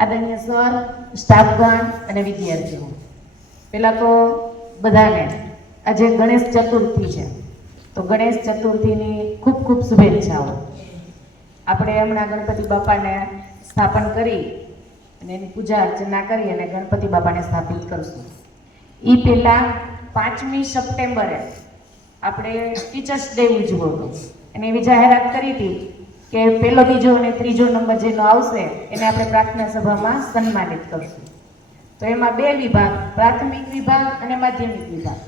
આદરણીય સર, સ્ટાફગણ અને વિદ્યાર્થીઓ, પહેલાં તો બધાને આજે ગણેશ ચતુર્થી છે, તો ગણેશ ચતુર્થીની ખૂબ ખૂબ શુભેચ્છાઓ. આપણે હમણાં ગણપતિ બાપાને સ્થાપન કરી અને એની પૂજા અર્ચના કરી અને ગણપતિ બાપાને સ્થાપિત કરશું. એ પહેલાં 5મી સપ્ટેમ્બરે આપણે ટીચર્સ ડે ઉજવો હતો અને એવી જાહેરાત કરી હતી કે પહેલો, બીજો અને ત્રીજો નંબર જેનો આવશે એને આપણે પ્રાર્થના સભામાં સન્માનિત કરશું. તો એમાં 2 વિભાગ, પ્રાથમિક વિભાગ અને માધ્યમિક વિભાગ.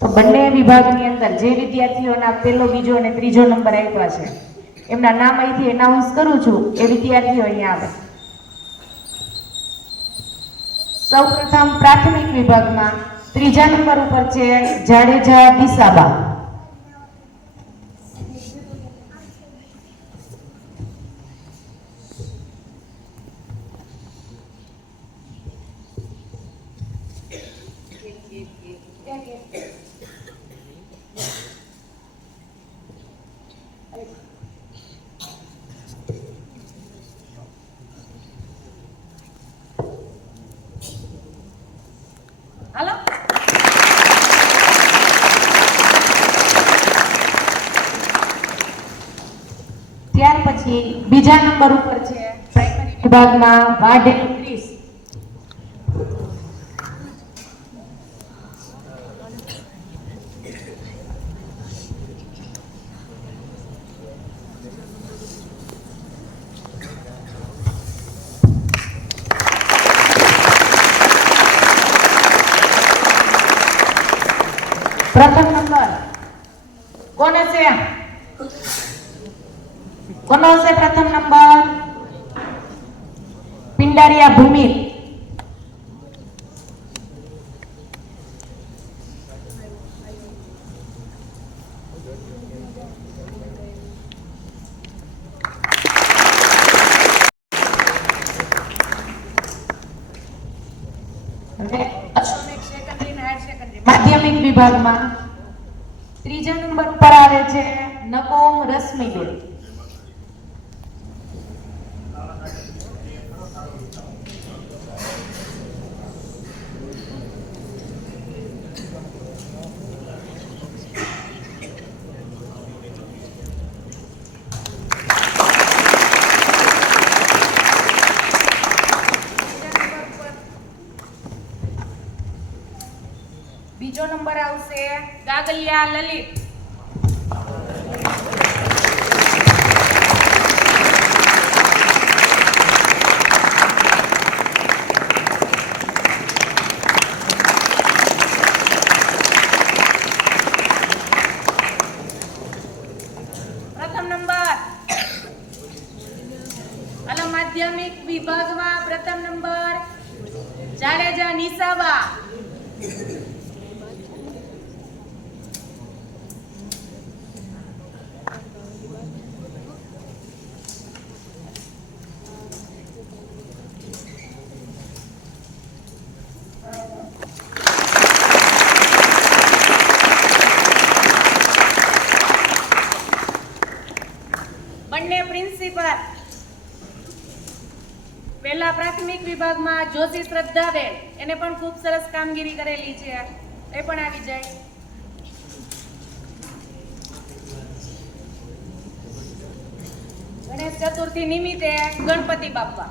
તો બંને વિભાગની અંદર જે વિદ્યાર્થીઓના પહેલો, બીજો અને ત્રીજો નંબર આપ્યા છે એમના નામ અહીંથી એનાઉન્સ કરું છું. એ વિદ્યાર્થીઓ અહીંયા આવે. સૌપ્રથમ પ્રાથમિક વિભાગમાં 3જા નંબર ઉપર છે જાડેજા દિશાબા. હાલો, ત્યાર પછી બીજા નંબર ઉપર છે પ્રાઇમરી વિભાગમાં વાઢેલ ક્રિસ. પ્રથમ નંબર કોને છે? કોનો છે પ્રથમ નંબર? પિંડારિયા ભૂમિ. માધ્યમિક વિભાગમાં 3જા નંબર પર આવે છે નકોમ રશ્મિબેન. બીજો નંબર આવશે ગાગલિયા લલિત. પ્રથમ નંબર અને માધ્યમિક વિભાગમાં પ્રથમ નંબર જાડેજા નિશાબા. બંને પ્રિન્સિપલ, પહેલા પ્રાથમિક વિભાગમાં જોશી શ્રદ્ધાબેન, એને પણ ખૂબ સરસ કામગીરી કરેલી છે, એ પણ આવી જાય. ગણેશ ચતુર્થી નિમિત્તે ગણપતિ બાપા.